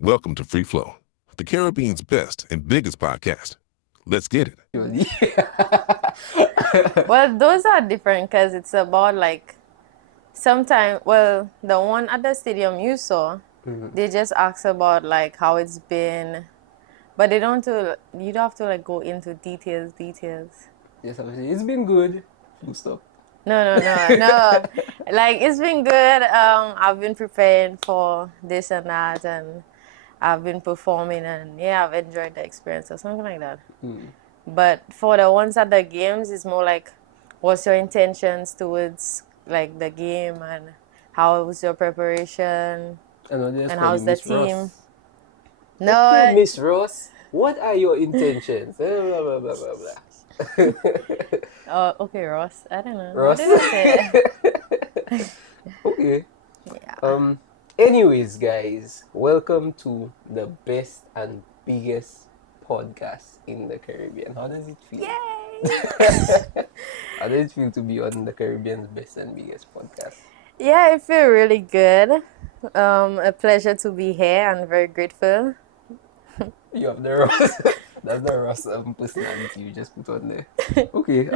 Welcome to Free Flow, the Caribbean's best and biggest podcast. Let's get it. Well, those are different because it's about like sometimes, well, the one at the stadium you saw, they just ask about like how it's been, but they don't you don't have to like go into details. Yes, obviously. It's been good. Full stop. No. Like it's been good. I've been preparing for this and that, and I've been performing, and yeah, I've enjoyed the experience or something like that. But for the ones at the games, it's more like, what's your intentions towards like the game, and how was your preparation, And how's the Miss team? Ross. No, Okay, Miss Ross, what are your intentions? Blah, blah, blah, blah, blah. oh, okay, Ross. I don't know. Ross? What did I say? Okay. Yeah. Anyways, guys, welcome to the best and biggest podcast in the Caribbean. How does it feel? Yay! How does it feel to be on the Caribbean's best and biggest podcast? Yeah, I feel really good. A pleasure to be here and very grateful. You have the Ross. That's the Ross personality you just put on there. Okay.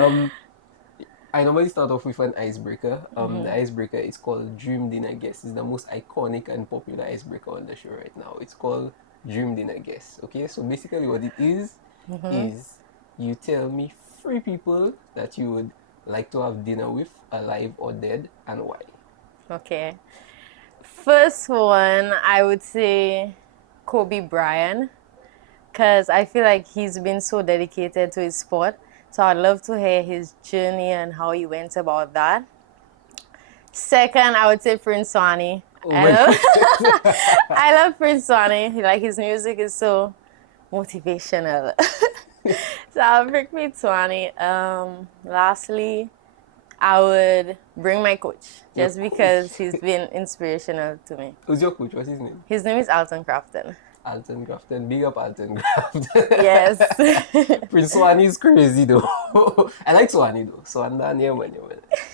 I normally start off with an icebreaker. The icebreaker is called Dream Dinner Guest. It's the most iconic and popular icebreaker on the show right now. It's called Dream Dinner Guest. Okay, so basically what it is you tell me 3 people that you would like to have dinner with, alive or dead, and why. Okay. First one, I would say Kobe Bryant, because I feel like he's been so dedicated to his sport. So I'd love to hear his journey and how he went about that. Second, I would say Prince Swani. I love Prince Swani. Like his music is so motivational. So I'll pick Prince Swani. Lastly, I would bring my coach just because he's been inspirational to me. Who's your coach? What's his name? His name is Alton Crafton. Alton Grafton. Big up Alton Grafton. Yes. Prince Swani is crazy though. I like Swani though. Swandan, yeah man.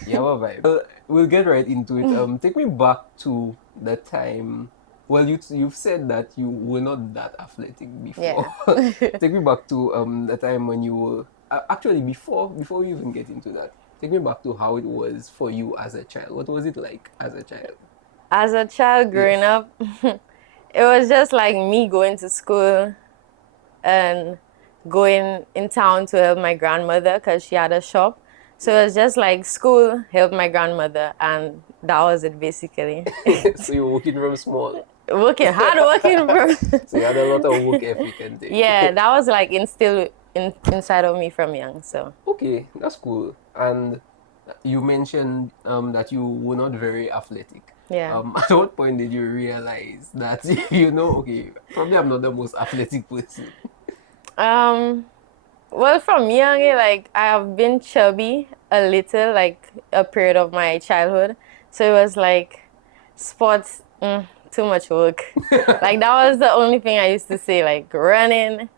You have a vibe. We'll get right into it. Take me back to the time. Well, you've said that you were not that athletic before. Yeah. Take me back to the time when you were actually before we even get into that. Take me back to how it was for you as a child. What was it like as a child? As a child growing up, it was just like me going to school and going in town to help my grandmother because she had a shop. So it was just like school, help my grandmother, and that was it basically. So you were working from small. Hard working. So you had a lot of work ethic and things. Yeah, that was like instilled inside of me from young. So okay, that's cool. And you mentioned that you were not very athletic. yeah. At what point did you realize that okay, probably I'm not the most athletic person? Well, from young, like I have been chubby a little, like a period of my childhood. So it was like sports, too much work. Like that was the only thing I used to say, like running,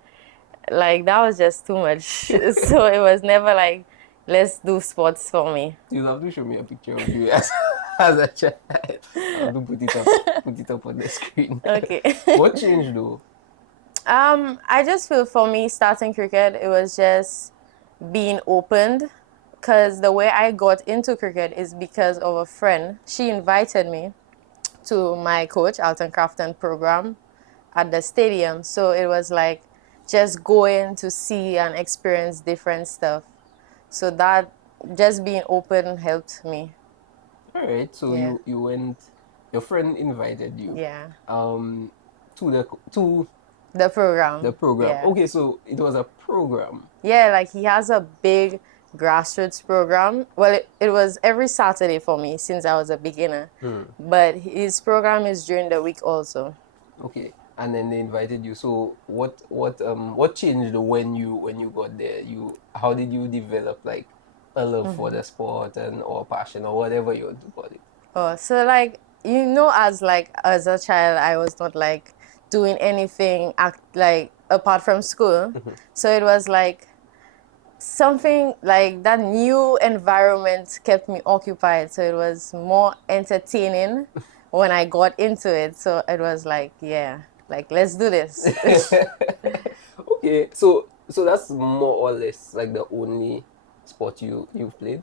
like that was just too much. So it was never like, let's do sports for me. You'll have to show me a picture of you as a child. I'll have to put it up on the screen. Okay. What changed though? I just feel for me starting cricket, it was just being opened, because the way I got into cricket is because of a friend. She invited me to my coach, Alton Crafton program at the stadium. So it was like just going to see and experience different stuff. So that just being open helped me. All right, so Yeah. you went. Your friend invited you. Yeah. To The program. the program. Yeah. Okay, so it was a program. Yeah, like he has a big grassroots program. Well, it was every Saturday for me since I was a beginner. But his program is during the week also. Okay, and then they invited you. So what changed when you got there? How did you develop like a love for the sport or passion or whatever you want to call it? Oh, so like as a child, I was not like doing anything like apart from school. So it was like something like that new environment kept me occupied. So it was more entertaining when I got into it. So it was like, yeah. Like, let's do this. Okay, so that's more or less like the only sport you've played.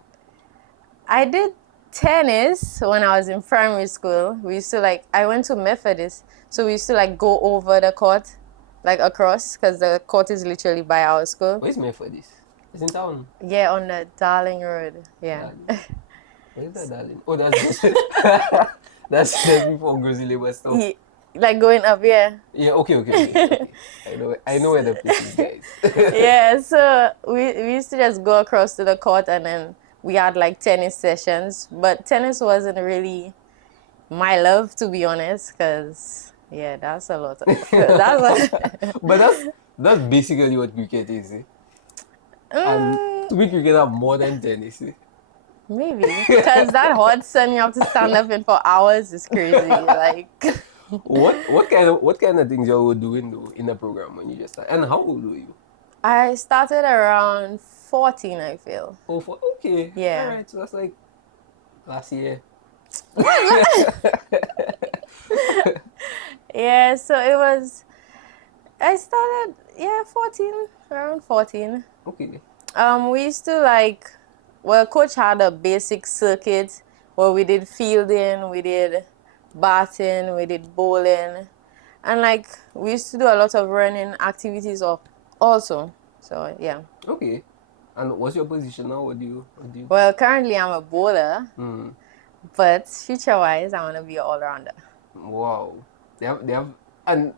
I did tennis when I was in primary school. We used to like, I went to Methodist, so we used to like go over the court, like across, because the court is literally by our school. Where's Methodist? It's in town. Yeah, on the Darling Road. Yeah. Darling. Where's that, darling? Oh, that's just that's before Grocery Labor stuff. Like going up, yeah. Yeah, okay. I know where the place is, guys. Yeah, so we used to just go across to the court and then we had like tennis sessions. But tennis wasn't really my love, to be honest, because, yeah, that's a lot. But that's basically what cricket is. And to be cricket have more than tennis. Maybe. Because that hot sun you have to stand up in for hours is crazy. Like, What kind of things y'all were doing though in the program when you just started? And how old were you? I started around 14, I feel. Oh, okay. Yeah. All right. So that's like last year. Yeah, so it was, I started, 14, around 14. Okay. We used to like, well, coach had a basic circuit where we did fielding, we did batting, we did bowling, and like we used to do a lot of running activities also. So yeah. Okay. And what's your position now? What do you? Well, currently I'm a bowler, Mm. but future-wise, I want to be an all-rounder. Wow. They have, and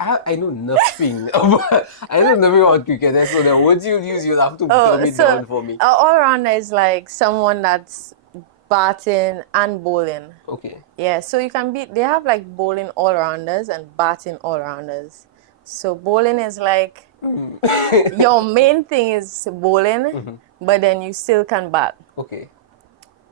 I know nothing about cricket. So the words you use, you'll have to dumb it down for me. An all-rounder is like someone that's batting and bowling. Okay. Yeah, so you can they have like bowling all-rounders and batting all-rounders. So bowling is like, your main thing is bowling, but then you still can bat. Okay.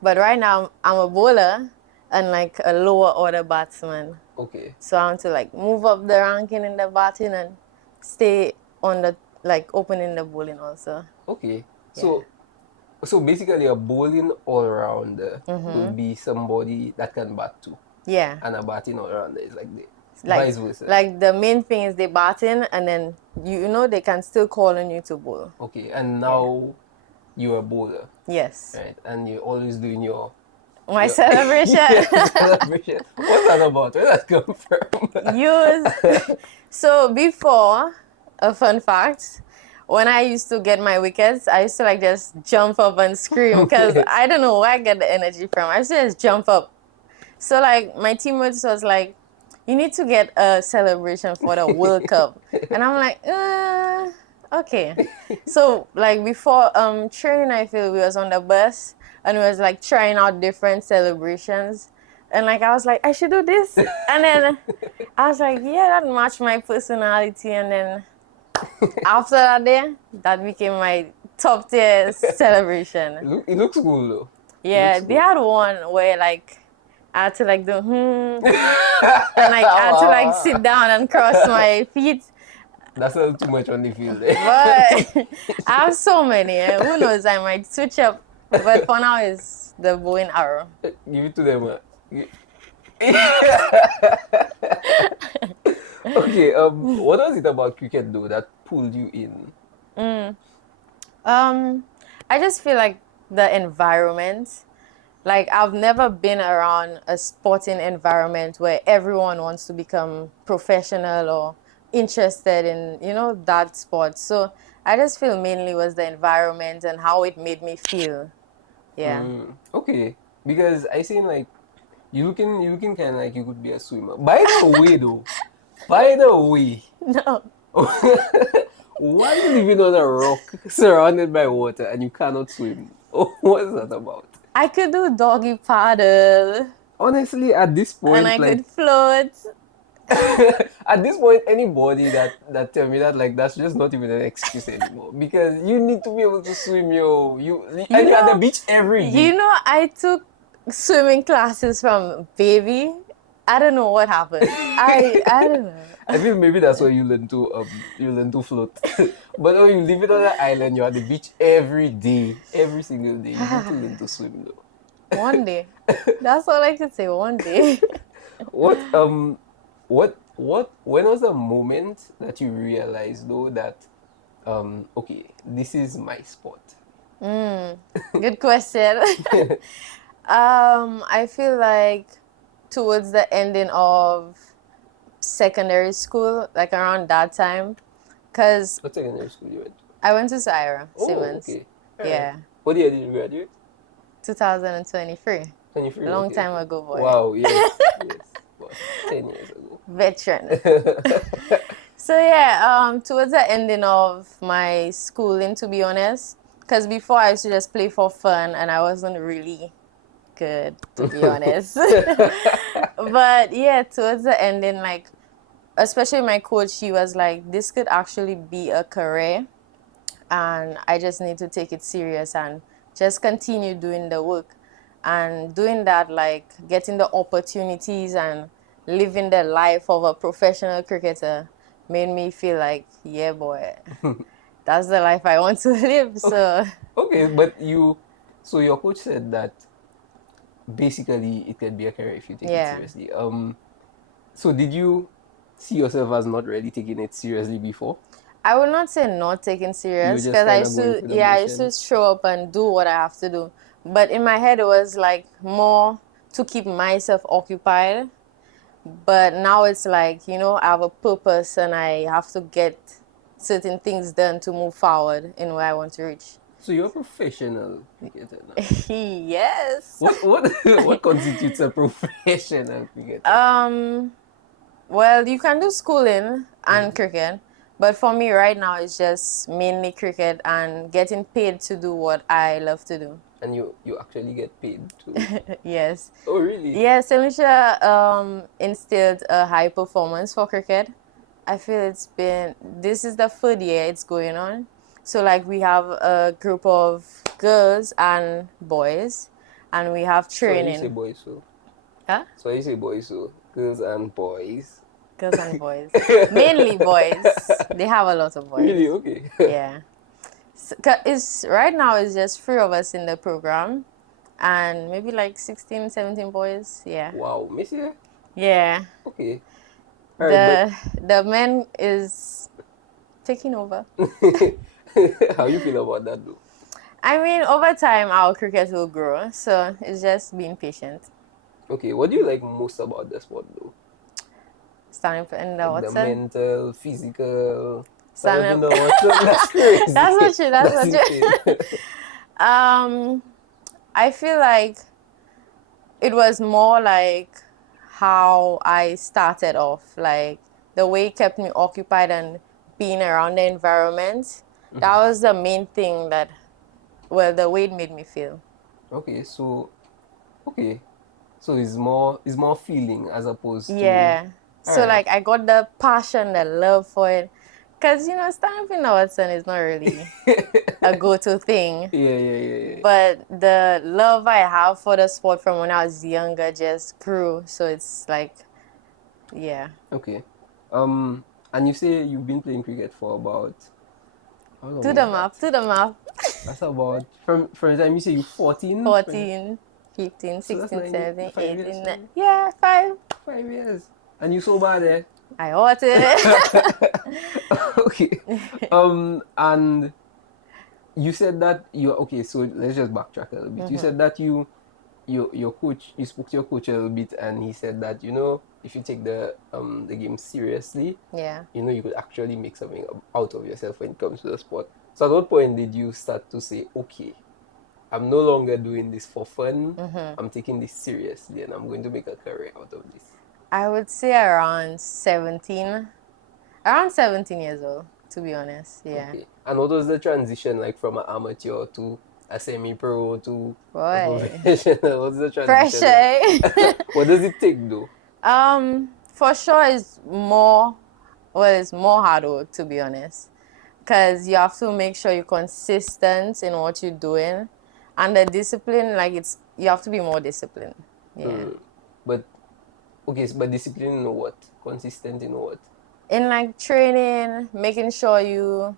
But right now, I'm a bowler and like a lower order batsman. Okay. So I want to like move up the ranking in the batting and stay on the, like, opening the bowling also. Okay. So basically a bowling all-rounder would be somebody that can bat too. Yeah. And a batting all-rounder is like Like, vice versa. like the main thing is they batting and then, you know, they can still call on you to bowl. Okay. And now you're a bowler. Yes. Right. And you're always doing your celebration. celebration. What's that about? Where that come from? So before, a fun fact, when I used to get my wickets, I used to like just jump up and scream because I don't know where I get the energy from. I used to just jump up. So like my teammates was like, you need to get a celebration for the World Cup. And I'm like, okay. So like before training, I feel we was on the bus and we was like trying out different celebrations. And like I was like, I should do this. And then I was like, yeah, that matched my personality. And then after that day, that became my top tier celebration. It looks cool though. Yeah, they had one where like I had to like do and like I had to like sit down and cross my feet. That's a little too much on the field. But I have so many. Who knows? I might switch up. But for now, it's the bow and arrow. Give it to them. Okay. What was it about cricket though that pulled you in? I just feel like the environment. Like I've never been around a sporting environment where everyone wants to become professional or interested in, you know, that sport. So I just feel mainly was the environment and how it made me feel. Yeah. Okay. Because I seen like you looking kind of like you could be a swimmer. By the way though, No. why are you living on a rock surrounded by water and you cannot swim? What is that about? I could do doggy paddle. Honestly, at this point, And I like, could float. at this point, anybody that tell me that, like, that's just not even an excuse anymore. Because you need to be able to swim, you're at the beach every day. You know, I took swimming classes from baby. I don't know what happened. I don't know. I feel maybe that's why you learn to float. But when you live it on an island, you're at the beach every day, every single day. You need to learn to swim though. One day. That's all I can say. One day. What When was the moment that you realized though that okay, this is my sport? Good question. I feel like towards the ending of secondary school, like around that time, because What secondary school you went to? I went to Syra, Oh, Simmons. okay. Alright. Yeah, What year did you graduate? 2023. 23, Long okay, time okay. ago, boy. Wow, yes, yes. What, 10 years ago. Veteran. So yeah, towards the ending of my schooling, to be honest, because before I used to just play for fun and I wasn't really good, to be honest. But yeah, towards the ending, like, especially my coach, she was like, this could actually be a career and I just need to take it serious and just continue doing the work. And doing that, like getting the opportunities and living the life of a professional cricketer made me feel like, yeah, boy, that's the life I want to live. So, Okay, so your coach said that basically it can be a career if you take it yeah. seriously. So did you see yourself as not really taking it seriously before? I would not say not taking You were serious just because I kind of used going to, through the yeah, I used to motions? show up and do what I have to do. But in my head, it was like more to keep myself occupied. But now it's like, I have a purpose and I have to get certain things done to move forward in where I want to reach. So you're a professional cricketer now. Yes. What constitutes a professional cricketer? Um, well, you can do schooling and cricket, but for me right now it's just mainly cricket and getting paid to do what I love to do. And you actually get paid to. Yes. Oh, really? Yeah, Selena instilled a high performance for cricket. I feel this is the third year it's going on. So like we have a group of girls and boys and we have So you say training. boys, so. Huh? So you say boys, so girls and boys. Girls and boys. Mainly boys. They have a lot of Really? boys. Okay. Yeah. So, it's right now it's just three of us in the program and maybe like 16, 17 boys. Yeah. Wow, Monsieur. Yeah. Okay. All right, but The men is taking over. how you feel about that though? I mean, over time, our cricket will grow, so it's just being patient. Okay, what do you like most about the sport though? Standing in the Like the water. mental, physical, standing up in Standing the up. water. That's crazy. That's not true. That's That's not insane. true. um, I feel like it was more like how I started off, like the way it kept me occupied and being around the environment. That was the main thing the way it made me feel. Okay, so okay, so it's more feeling as opposed to. Yeah. All So right. like I got the passion, the love for it. Cause standing up in Watson is not really a go-to thing. Yeah, yeah, yeah, yeah. But the love I have for the sport from when I was younger just grew. So it's like, yeah. Okay. And you say you've been playing cricket for about how long To is the that? map, to the map. That's about from the time you say you 14. 14, 15, So that's 16, 17, 5 years. 18. Yeah, 5. 5 years. And you so bad eh? I wanted it. Okay. And you said that you okay, so let's just backtrack a little bit. You said that your coach you spoke to your coach a little bit and he said that if you take the game seriously, Yeah. you could actually make something out of yourself when it comes to the sport. So at what point did you start to say, okay, I'm no longer doing this for fun, I'm taking this seriously and I'm going to make a career out of this? I would say around 17. Around 17 years old, to be honest. Yeah. Okay. And what was the transition like from an amateur to a semi-pro to a Boy. professional? What's the transition Pressure. like? What does it take though? For sure it's more hard work, to be honest. Because you have to make sure you're consistent in what you're doing. And the discipline, you have to be more disciplined. Yeah. But okay, but discipline in what? Consistent in what? In like training, making sure you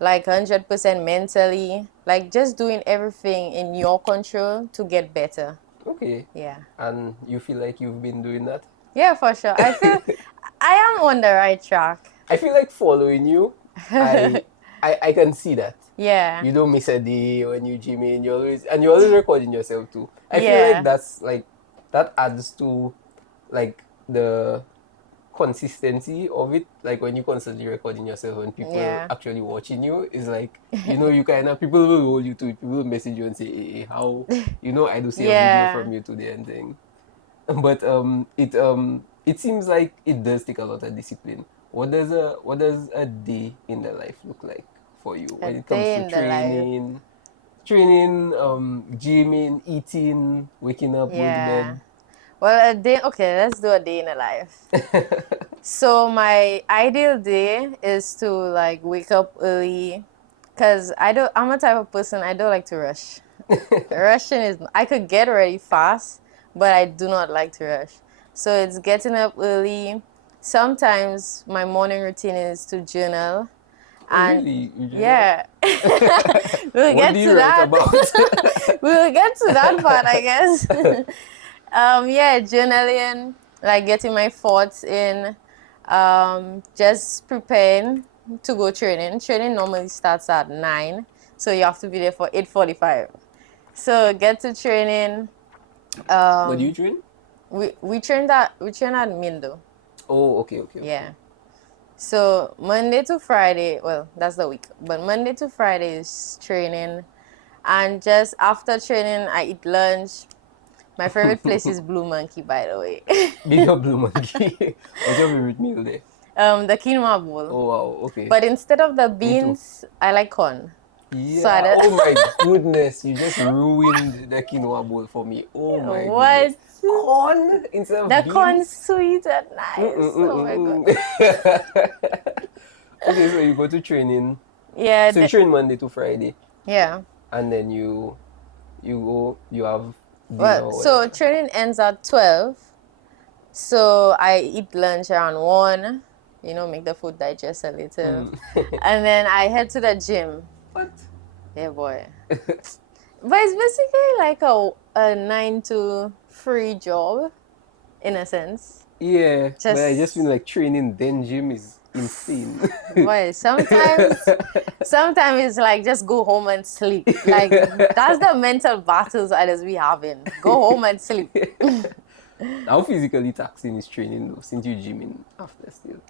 100% mentally, like just doing everything in your control to get better. Okay. Yeah. And you feel like you've been doing that? Yeah, for sure. I am on the right track. I feel like following you, I can see that. Yeah. You don't miss a day when you gym in. You're always recording yourself too. I feel Yeah. like that's like that adds to like the consistency of it. Like when you constantly recording yourself when people Yeah. actually watching you is like you kind of people will hold you to it. People will message you and say, hey, how I do see a video Yeah. from you today and thing. But it seems like it does take a lot of discipline. What does a day in the life look like for you A when it comes day to in the life. gymming, eating, waking up, going to Yeah. bed? Well, a day. Okay, let's do a day in a life. So my ideal day is to like wake up early, cause I'm a type of person I don't like to rush. Rushing is I could get ready fast, but I do not like to rush. So it's getting up early. Sometimes my morning routine is to journal, Oh, and really? You journal? yeah, we'll What get do to you write that. about? We'll get to that part, I guess. Yeah, journaling, like getting my thoughts in, just preparing to go training. Training normally starts at 9, so you have to be there for 8:45. So get to training. What do you train? We train at Mindo. Oh, okay. Yeah. So Monday to Friday, well, that's the week, but Monday to Friday is training, and just after training, I eat lunch. My favorite place is Blue Monkey, by the way. Big up Blue Monkey. What's your favorite meal there? The quinoa bowl. Oh wow, okay. But instead of the Me too. beans, I like corn. So I Yeah. don't. Oh my goodness, you just ruined the quinoa bowl for me. Oh my goodness. What? Corn instead of The corn beans? sweet and nice. Oh my god. Okay, so you go to training. Yeah. So you train Monday to Friday, Yeah. and then you have dinner Well, or so whatever. training ends at 12. So I eat lunch around 1. Make the food digest a little, Mm. and then I head to the gym. What? Yeah, boy. But it's basically like a 9 to 3 job, in a sense. Yeah, but I just feel Just like training then gym is insane. boy, sometimes it's like just go home and sleep. Like that's the mental battles others we having. Go home and sleep. How physically taxing is training though, since you gymming after still?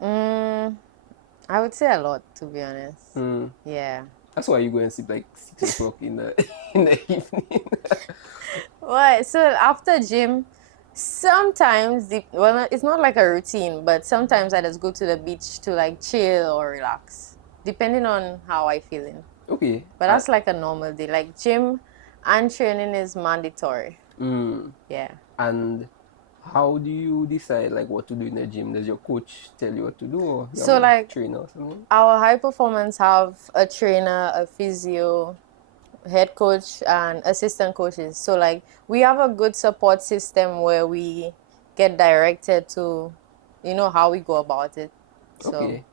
Mm, I would say a lot, to be honest. Mm. Yeah. That's why you go and sleep like 6 o'clock in the in the evening. Well, so after gym, sometimes well, it's not like a routine, but sometimes I just go to the beach to like chill or relax, depending on how I feeling. Okay. But that's like a normal day. Like gym and training is mandatory. Yeah. And how do you decide like what to do in the gym? Does your coach tell you what to do, or you have So a like trainer or something? our high performance have a trainer, a physio, head coach, and assistant coaches. So like we have a good support system where we get directed to, how we go about it. So Okay.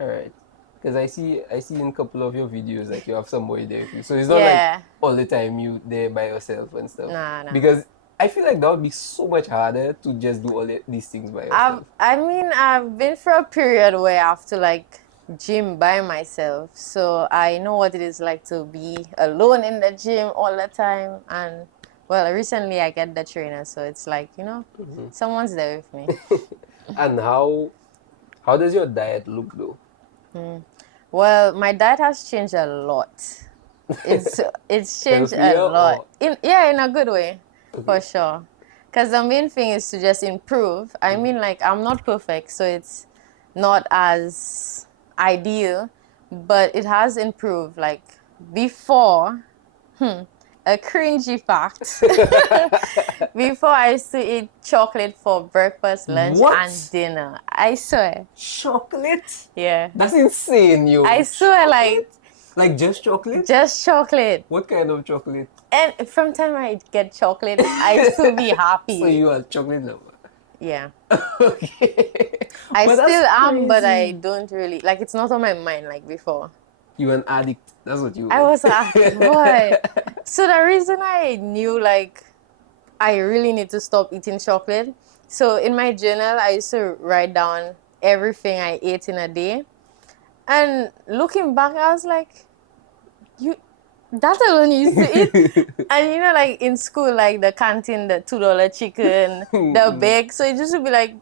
All right. Because I see in a couple of your videos like you have somebody there with you. So it's not like yeah, all the time you there by yourself and stuff. nah. Because I feel like that would be so much harder to just do these things by yourself. I've been through a period where I have to like gym by myself. So I know what it is like to be alone in the gym all the time. And well, recently I get the trainer, so it's like, someone's there with me. And how does your diet look though? Well, my diet has changed a lot. It's changed a Healthier lot. or In a good way, for sure. Because the main thing is to just improve. I mean, like, I'm not perfect, so it's not as ideal, but it has improved. Like, before, a cringy fact. Before, I used to eat chocolate for breakfast, lunch, What? and dinner. I swear. Chocolate? Yeah. That's insane, yo. I swear, Like just chocolate? just chocolate. What kind of chocolate? And from time I get chocolate, I still be happy. So you are chocolate lover. Yeah. Okay. I But still that's am, but I crazy. don't really, like, it's not on my mind like before. You an addict. That's what you I are. was like, boy. So the reason I knew, like, I really need to stop eating chocolate. So in my journal, I used to write down everything I ate in a day. And looking back, I was like, you that alone you used to eat. And you know, like in school, like the canteen, the $2 chicken, the bake. So it used to be like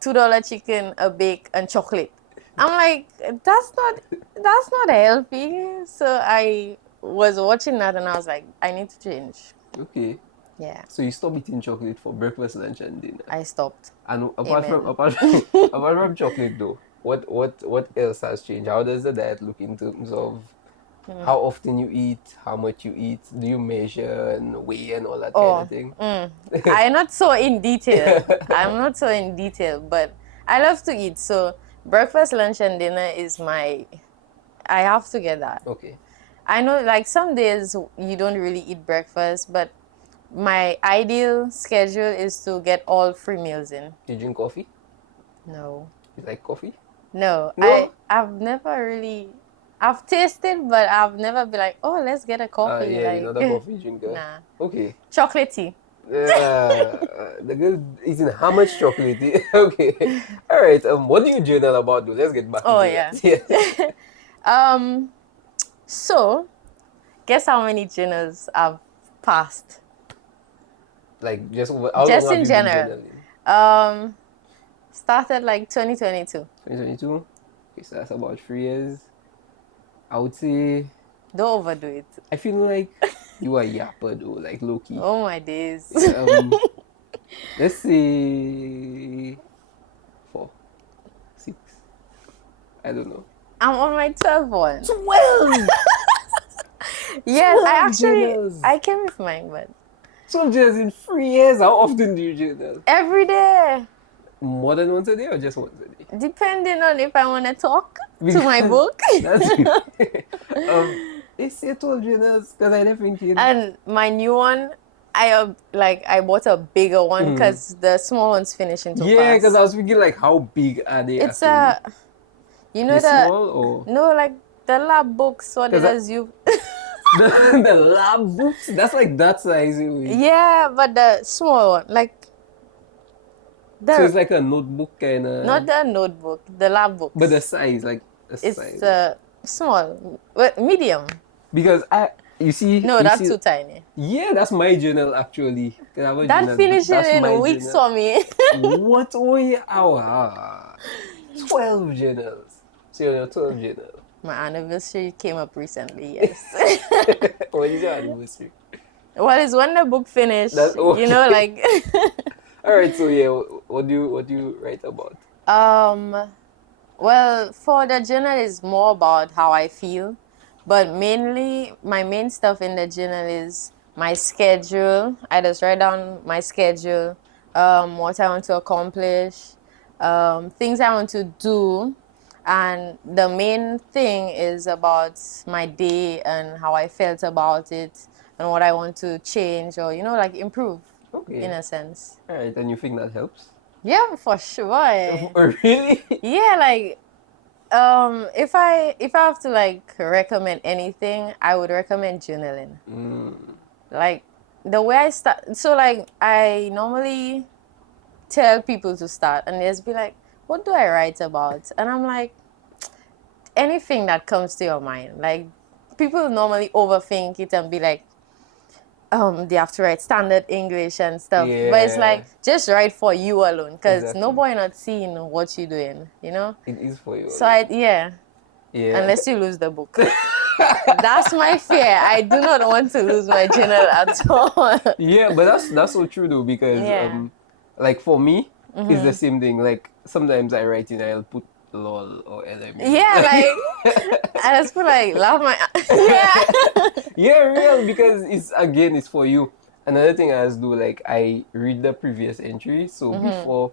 $2 chicken, a bake, and chocolate. I'm like, that's not healthy. So I was watching that and I was like, I need to change. Okay. Yeah, So you stop eating chocolate for breakfast, lunch, and dinner. I stopped. And Amen. apart from chocolate though, what else has changed? How does the diet look in terms of how often you eat, how much you eat? Do you measure and weigh and all that kind of Oh, thing? I'm not so in detail. I'm not so in detail, but I love to eat. So breakfast, lunch, and dinner is I have to get that. Okay. I know, like some days you don't really eat breakfast, but my ideal schedule is to get all 3 meals in. You drink coffee? No. You like coffee? No. No? I've never really I've tasted, but I've never been like, oh, let's get a coffee. Yeah, you're not a coffee drinker. Nah. Okay. Chocolatey. The girl eating how much chocolate? Okay. All right. What do you journal about though? Let's get back Oh into yeah. that. So guess how many journals I've passed? Like just over how Just long have in you been general. journaling? Started like 2022. 2022. Okay, so that's about 3 years. I would say Don't overdo it. I feel like you are yapper though, like low key. Oh my days. Let's say 4, 6. I don't know. I'm on my 12th one. 12! Yes, 12 I actually journals. I came with mine, but 12 journals in 3 years. How often do you journal? every day. More than once a day or just once a day? Depending on if I want to talk to my Because book. That's they say 12 journals because I never thinking. And my new one, I bought a bigger one because the small one's finishing too Yeah, because I fast. was thinking like how big are they It's actually? you know They the small or no, like the lab books. What it 'Cause I- is you? the lab books? That's like that size. Yeah, but the small one, like So it's the like a notebook kind of. not the notebook, the lab books. But the size, like the It's size. small, but medium. Because you see. No, you that's see, too tiny. Yeah, that's my journal actually. 'Cause I have a That journal. finishing That's my in weeks journal. for me. What? Oh yeah. Oh, 12 journals. So you're on your 12 journal. My anniversary came up recently, yes. When is your anniversary? Well, it's when the book finished, That's you know, okay. like Alright, so yeah, what do you write about? well, for the journal is more about how I feel, but mainly my main stuff in the journal is my schedule. I just write down my schedule, what I want to accomplish, things I want to do, and the main thing is about my day and how I felt about it and what I want to change or like improve in Okay. a sense. Alright, and you think that helps? Yeah, for sure. Really? Yeah, like if I have to like recommend anything, I would recommend journaling. Like the way I start, so like I normally tell people to start and they just be like, what do I write about? And I'm like, anything that comes to your mind. Like people normally overthink it and be like, they have to write standard English and stuff. But it's Yeah, like just write for you alone, because exactly. nobody not seeing what you're doing, It is for you. So Yeah. unless you lose the book. That's my fear. I do not want to lose my journal at all. Yeah, but that's so true though, because Yeah. like for me, it's the same thing. Like sometimes I write in, I'll put lol or LM. Yeah, like I just feel like laugh my yeah. Yeah, real, because it's for you. Another thing I just do, like I read the previous entry. So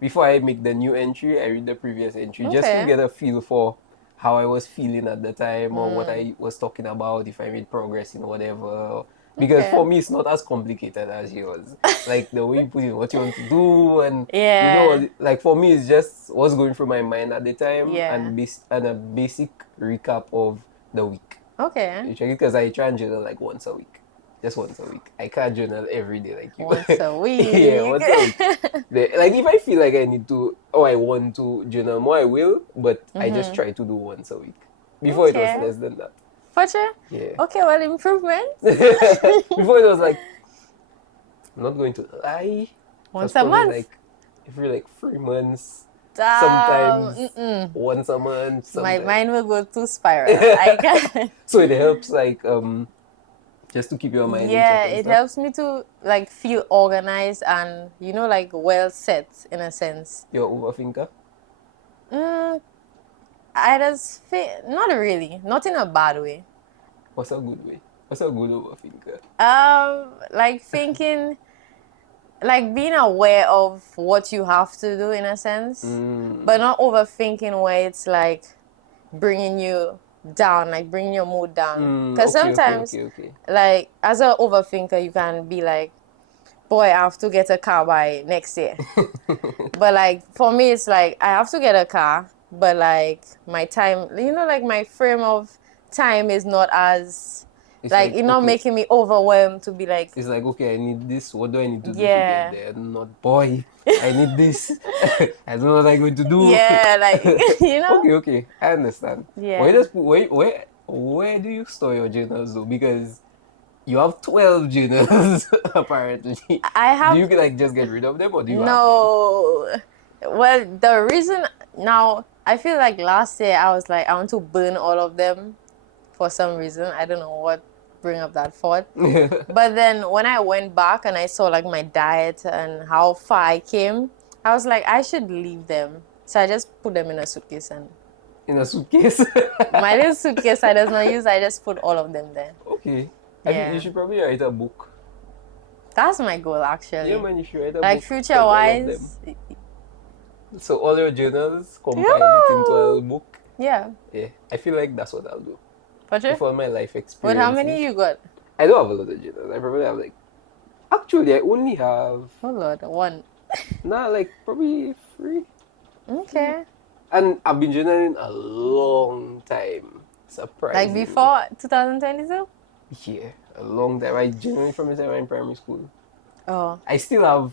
before I make the new entry, I read the previous entry just to Okay. get a feel for how I was feeling at the time or what I was talking about, if I made progress in whatever. Because Okay. for me, it's not as complicated as yours. Like the way you put in what you want to do, and Yeah. like for me, it's just what's going through my mind at the time, Yeah. and a basic recap of the week. Okay. You check it because I try and journal like once a week. Just once a week. I can't journal every day like you. Once a week. Yeah, once a week. Like if I feel like I need to or I want to journal more, I will. But I just try to do once a week. Before it was Okay. less than that. For sure? Yeah. Okay, well, improvement. Before it was like, I'm not going to lie. Once That's a probably month. like every like 3 months. Damn. Sometimes once a month. My Sometimes. mind will go to spiral. I can't. So it helps like just to keep your mind in Yeah, check and it stuff. helps me to like feel organized and like well set in a sense. You're overthinker. Mm, I just feel not really, not in a bad way. What's a good way? What's a good overthinker? Like thinking, like being aware of what you have to do in a sense, but not overthinking where it's like bringing you down, like bringing your mood down. Because sometimes, Okay. like as an overthinker, you can be like, boy, I have to get a car by next year. But like for me, it's like I have to get a car, but like my time, like my frame of time is not as It's like it's not okay. making me overwhelmed to be like, It's like, okay, I need this. What do I need to do to Yeah. get there? Not, boy, I need this. I don't know what I'm going to do. yeah, like Okay. I understand. Yeah. Where do you store your journals though? Because you have 12 journals apparently. I have Do you like just get rid of them or do you have them? no. Well, the reason now I feel like last year I was like I want to burn all of them for some reason. I don't know what bring up that thought. But then when I went back and I saw like my diet and how far I came, I was like I should leave them. So I just put them in a suitcase and In a suitcase. my little suitcase I does not use. I just put all of them there. Okay. I think you should probably write a book. That's my goal actually. Yeah, man, you should write a like book. future wise. So all your journals, compile it into a book. Yeah. Yeah, I feel like that's what I'll do. For sure. With all my life But experiences. how many you got? I don't have a lot of journals. I probably have like... Actually, I only have... Oh Lord, one. like probably 3. Okay. And I've been journaling a long time. Surprisingly. Like before 2022? Yeah, a long time. I journaled from the time I was in primary school. Oh. I still have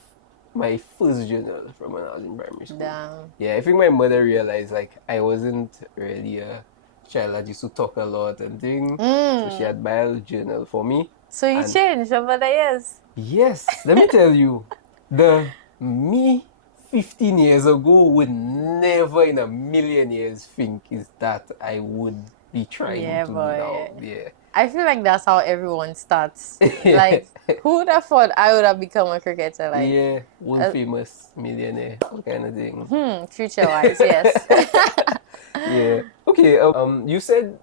my first journal from when I was in primary school. Damn. Yeah, I think my mother realized like I wasn't really a child that used to talk a lot and things. So she had buy a journal for me. So you changed over the years? Yes, let me tell you, the me 15 years ago would never in a million years think is that I would be trying to do now. Yeah. I feel like that's how everyone starts. Like, who would have thought I would have become a cricketer? Like, yeah, world famous millionaire, all kind of thing. Future wise, yes. Yeah. Okay. You said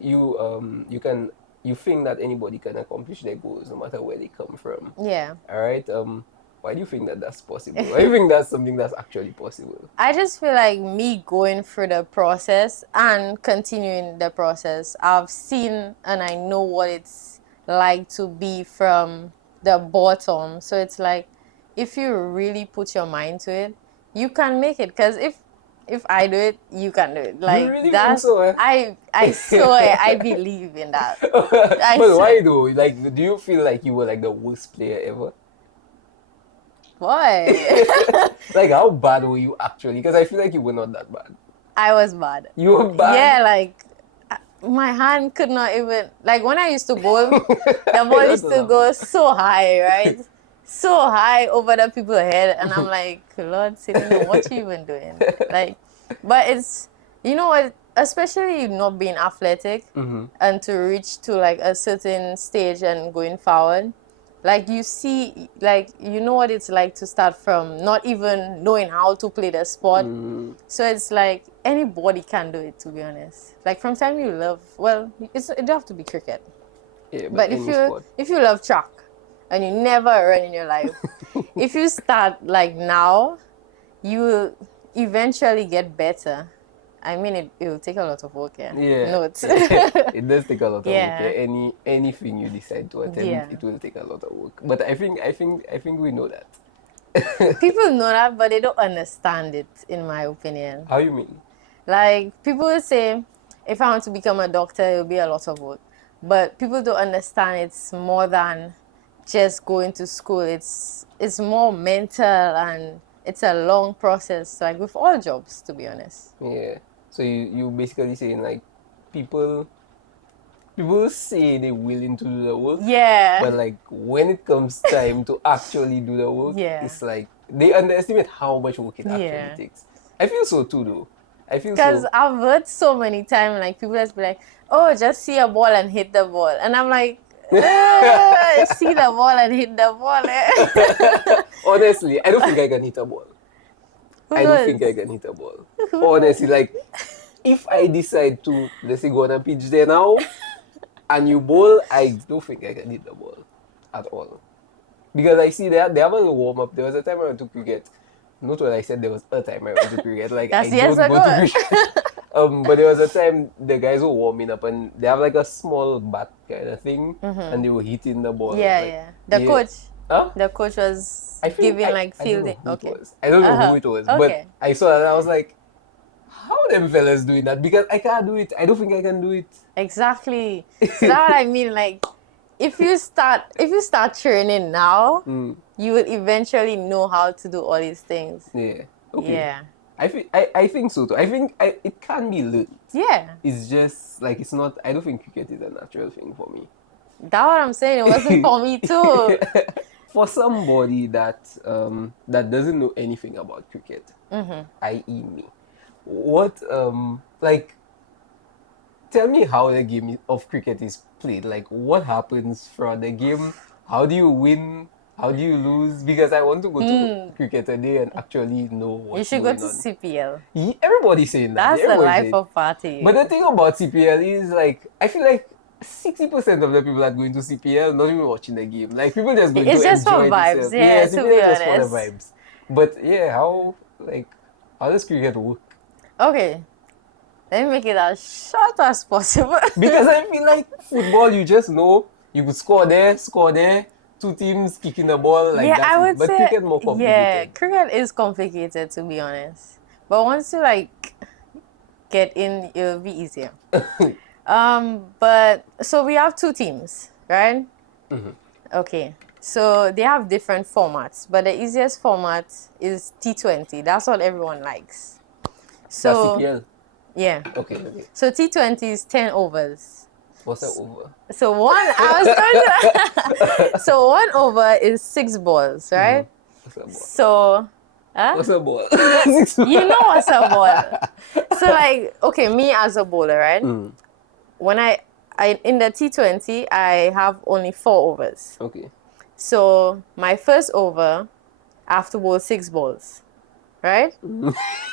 you think that anybody can accomplish their goals no matter where they come from. Yeah. All right. Why do you think that that's possible? Why do you think that's something that's actually possible? I just feel like me going through the process and continuing the process, I've seen and I know what it's like to be from the bottom. So it's like, if you really put your mind to it, you can make it. Because if I do it, you can do it. Like, you really that's, think so, eh? I swear, I believe in that. But why though? Like, do you feel like you were like the worst player ever? Why? Like, how bad were you actually? Because I feel like you were not that bad. I was bad. You were bad? Yeah, like, my hand could not even... Like, when I used to bowl, the ball used to go so high, right? So high over the people's head. And I'm like, Lord, Selena, what you even doing? Like, but it's... You know what? Especially not being athletic and to reach to, like, a certain stage and going forward... Like, you see, like, you know what it's like to start from not even knowing how to play the sport. So it's like, anybody can do it, to be honest. Like, from time you love, well, it don't have to be cricket. Yeah, but if you love track and you never run in your life, if you start, like, now, you will eventually get better. I mean, it will take a lot of work, yeah. Notes. It does take a lot of work. Yeah. Anything you decide to attempt, it will take a lot of work. But I think we know that. People know that, but they don't understand it, in my opinion. How you mean? Like, people will say, if I want to become a doctor, it will be a lot of work. But people don't understand it's more than just going to school. It's more mental and it's a long process, like with all jobs, to be honest. Yeah. So you basically saying like people say they're willing to do the work, Yeah. but like when it comes time to actually do the work, Yeah. it's like they underestimate how much work it actually Yeah. takes. I feel so too though. I feel Because so. I've heard so many times, like, people just be like, oh, just see a ball and hit the ball. And I'm like, see the ball and hit the ball. Honestly, I don't think I can hit a ball. Who I don't knows? think I can hit a ball. Honestly, like if I decide to, let's say, go on a pitch there now and you bowl, I don't think I can hit the ball at all. Because I see they have a warm up. There was a time I went to cricket. Not what I said. There was a time I went to cricket. Like That's I years don't go to ago. cricket. But there was a time the guys were warming up and they have like a small bat kind of thing, and they were hitting the ball. Yeah, like, yeah. The yeah. coach. Huh? The coach was I think giving like I don't know fielding. who Okay. it was. I don't know who it was, but Okay. I saw that and I was like, how them fellas doing that? Because I can't do it. I don't think I can do it. Exactly. So that's what I mean. Like, if you start training now, you will eventually know how to do all these things. Yeah. Okay. Yeah. I think so too. I think it can be learned. Yeah. It's just like it's not. I don't think cricket is a natural thing for me. That's what I'm saying. It wasn't for me too. For somebody that that doesn't know anything about cricket, i.e. me, what like tell me how the game of cricket is played. Like what happens from the game? How do you win? How do you lose? Because I want to go to cricket today and actually know what's You should go going to on. CPL. Everybody's saying that. That's the Everybody's life saying. of party. But the thing about CPL is like I feel like 60% of the people that go into CPL not even watching the game. Like people just going It's to just for enjoy vibes, themselves. yeah, to CPL be is just for the honest. vibes. But yeah, how does cricket work? Okay. Let me make it as short as possible. Because I feel like football, you just know you could score there, two teams kicking the ball, like yeah, that's I it. would But say, cricket more complicated. yeah, cricket is complicated, to be honest. But once you like get in, it'll be easier. But so we have two teams, right? Okay. So they have different formats, but the easiest format is T20. That's what everyone likes. That's So CPL. yeah. Okay. So T20 is 10 overs. What's that over? So so 1 over is 6 balls, right? What's that ball? So What's a ball? you know what's a ball. So like, okay, me as a bowler, right? When I in the T20, I have only 4 overs. Okay. So my first over, I have to bowl 6 balls, right?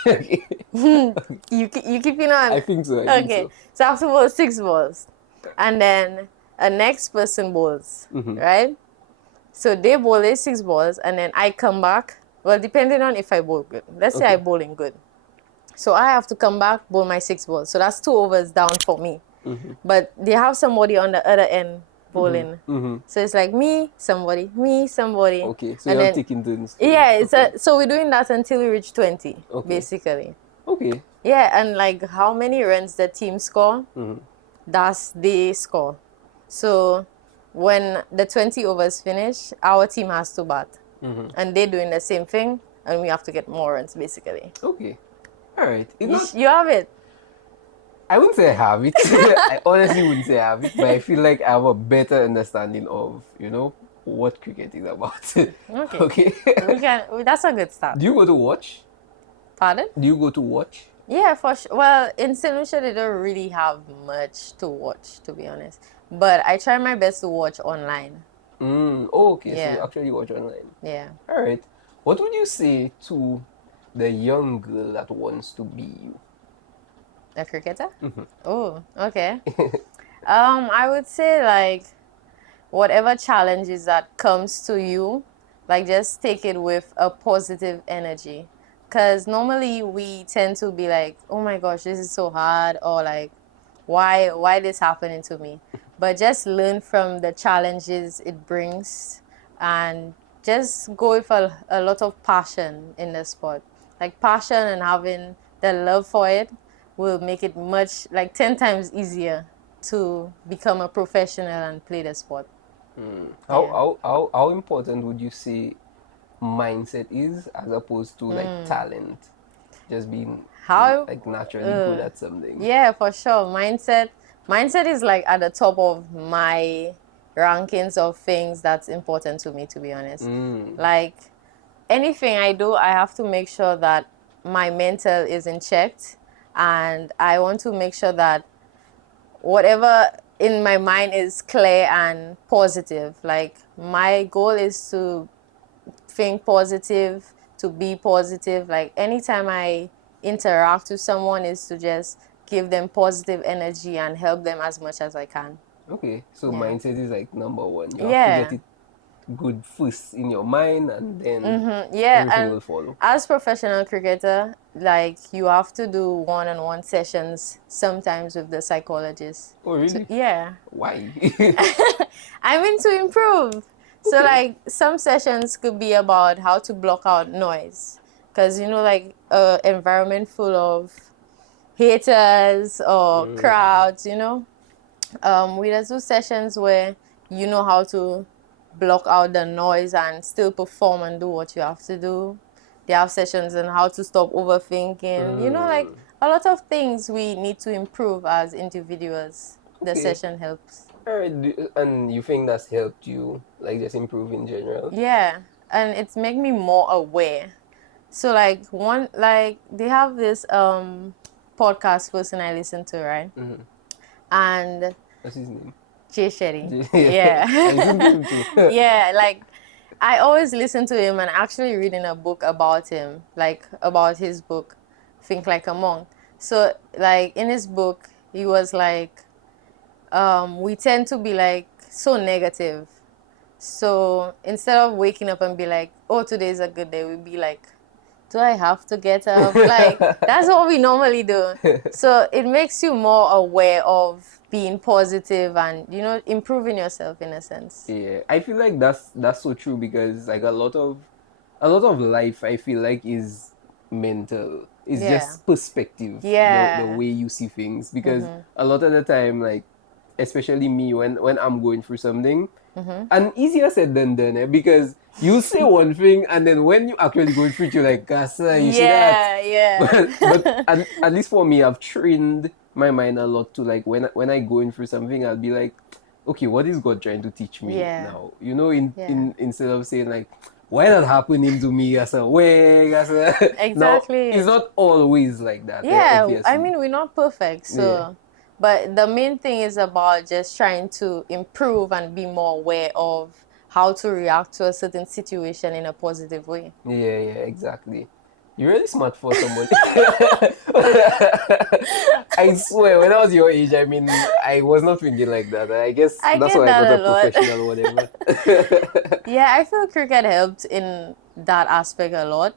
Okay. You keeping on? I think so. I think Okay, so. so I have to bowl 6 balls, and then a next person bowls, right? So they bowl their 6 balls, and then I come back. Well, depending on if I bowl good. Let's say I bowling good, so I have to come back, bowl my 6 balls. So that's 2 overs down for me. But they have somebody on the other end bowling. So it's like me, somebody. Okay, so and you're then, taking turns. yeah, it's so we're doing that until we reach 20, basically. Okay. Yeah, and like how many runs the team score, that's the score. So when the 20 overs finish, our team has to bat. And they're doing the same thing, and we have to get more runs, basically. Okay. All right. You have it. I wouldn't say I have it. I honestly wouldn't say I have it, but I feel like I have a better understanding of, what cricket is about. Okay. That's a good start. Do you go to watch? Pardon? Do you go to watch? Yeah, for sure. Well, in St. Lucia, they don't really have much to watch, to be honest. But I try my best to watch online. Oh, okay. Yeah. So you actually watch online. Yeah. All right. What would you say to the young girl that wants to be you? A cricketer? Oh, okay. I would say like whatever challenges that comes to you, like just take it with a positive energy. Because normally we tend to be like, oh my gosh, this is so hard, or like, why this happening to me? But just learn from the challenges it brings and just go with a lot of passion in the sport. Like passion and having the love for it will make it much, like 10 times easier to become a professional and play the sport. How important would you say mindset is as opposed to like talent? Just being How? like naturally good at something. Yeah, for sure. Mindset is like at the top of my rankings of things that's important to me, to be honest. Like anything I do, I have to make sure that my mental is in check, and I want to make sure that whatever in my mind is clear and positive. Like my goal is to think positive, to be positive. Like anytime I interact with someone is to just give them positive energy and help them as much as I can. Okay, so Yeah. mindset is like number one. You have to Yeah. get it good first in your mind, and then Yeah, everything and will follow. as professional cricketer, like you have to do one-on-one sessions sometimes with the psychologist. Oh, really? Yeah. Why? I mean to improve. So Okay. like some sessions could be about how to block out noise, because you know like a environment full of haters or crowds, you know. We just do sessions where you know how to block out the noise and still perform and do what you have to do. They have sessions on how to stop overthinking. You know, like a lot of things we need to improve as individuals. The Okay. session helps. Alright, and you think that's helped you, like just improve in general? Yeah, and it's make me more aware. So like one like they have this podcast person I listen to, right? And What's his name? Jay Shetty. Yeah, Yeah. I listen to him too. Yeah, like I always listen to him and actually reading a book about him, like about his book, Think Like a Monk. So like in his book, he was like, we tend to be like so negative. So instead of waking up and be like, oh, today's a good day, we'd be like, do I have to get up? Like, that's what we normally do. So it makes you more aware of being positive and, you know, improving yourself in a sense. Yeah, I feel like that's so true because like a lot of life I feel like is mental. It's Yeah. just perspective, the Yeah. way you see things. Because a lot of the time, like especially me when I'm going through something, and easier said than done, because you say one thing and then when you actually go through it, you're like, Gasa, you see that? Yeah, yeah. But at least for me, I've trained my mind a lot to like when I go in through something, I'll be like, okay, what is God trying to teach me Yeah. now? You know, in Yeah. instead of saying like, why not happening to me as a way as a now it's Exactly. not always like that, Yeah, I obviously. mean, we're not perfect, Yeah. so, but the main thing is about just trying to improve and be more aware of how to react to a certain situation in a positive way. Yeah, yeah, exactly. You're really smart for someone. I swear, when I was your age, I mean, I was not thinking like that. I guess I that's get why I got that a a lot. professional whatever. Yeah, I feel cricket helped in that aspect a lot.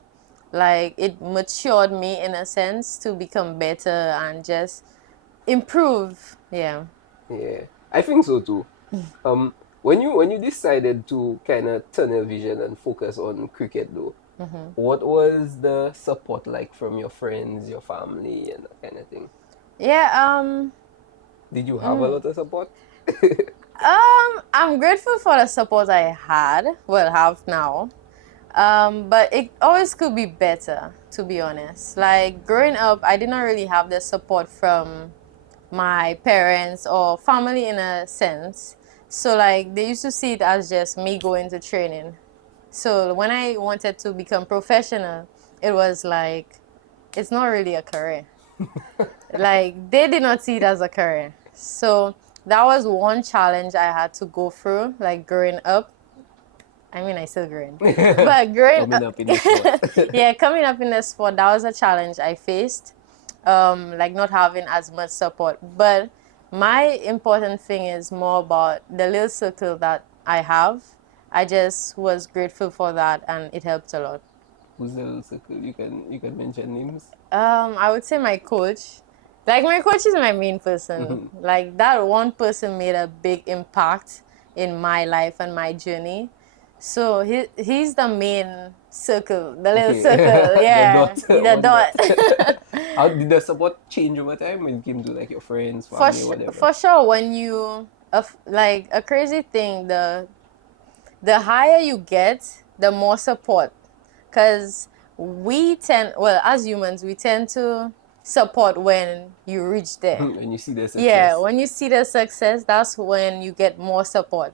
Like it matured me in a sense to become better and just improve. Yeah. Yeah, I think so too. When you decided to kind of tunnel vision and focus on cricket though, what was the support like from your friends, your family, and that kind of thing? Yeah, Did you have a lot of support? I'm grateful for the support I had, well, have now. But it always could be better, to be honest. Like growing up, I did not really have the support from my parents or family in a sense. So like they used to see it as just me going to training. So when I wanted to become professional, it was like it's not really a career. Like they did not see it as a career. So that was one challenge I had to go through, like growing up. I mean, I still growing, but growing Coming up, up in the sport. yeah, coming up in the sport, that was a challenge I faced. Like not having as much support. But my important thing is more about the little circle that I have. I just was grateful for that, and it helped a lot. Who's the little circle? You can mention names. I would say my coach. Like my coach is my main person. Like that one person made a big impact in my life and my journey. So he's the main circle, the little Okay. circle, The yeah, dot, the one dot. dot. How did the support change over time when it came to like your friends, family, whatever? For sure, when you like a crazy thing, the higher you get, the more support. Because we tend, well, as humans, we tend to support when you reach there. When you see the Yeah, success. when you see the success, that's when you get more support.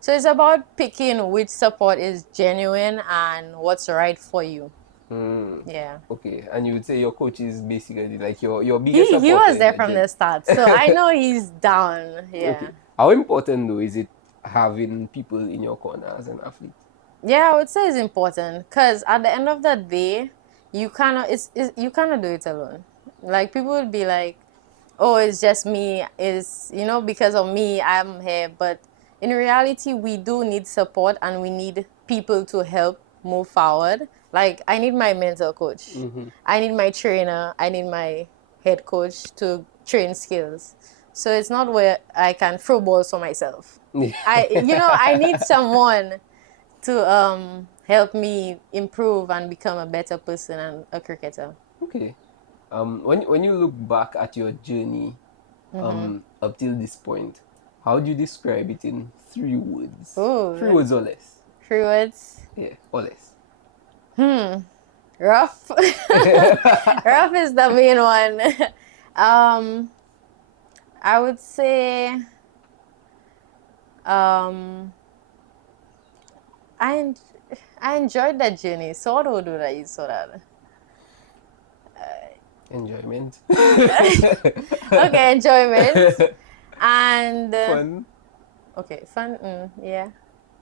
So it's about picking which support is genuine and what's right for you. Mm. Yeah. Okay, and you would say your coach is basically like your biggest He supporter was in there the from gym. the start. So I know he's down. Okay. Yeah. How important though is it having people in your corner as an athlete? Yeah, I would say it's important because at the end of the day, you cannot it's you cannot do it alone. Like people would be like, "Oh, it's just me. Is because of me I'm here." But in reality, we do need support and we need people to help move forward. Like I need my mental coach, I need my trainer, I need my head coach to train skills. So it's not where I can throw balls for myself. I need someone to help me improve and become a better person and a cricketer. Okay. When you look back at your journey, up till this point, how do you describe it in 3 words? Three Ooh, words or less. 3 words. Yeah, or less. Rough. Rough is the main one. um, I would say um, I en- I enjoyed that journey. So what would do that you saw that? Enjoyment. Okay, enjoyment and Fun. okay, fun. Yeah,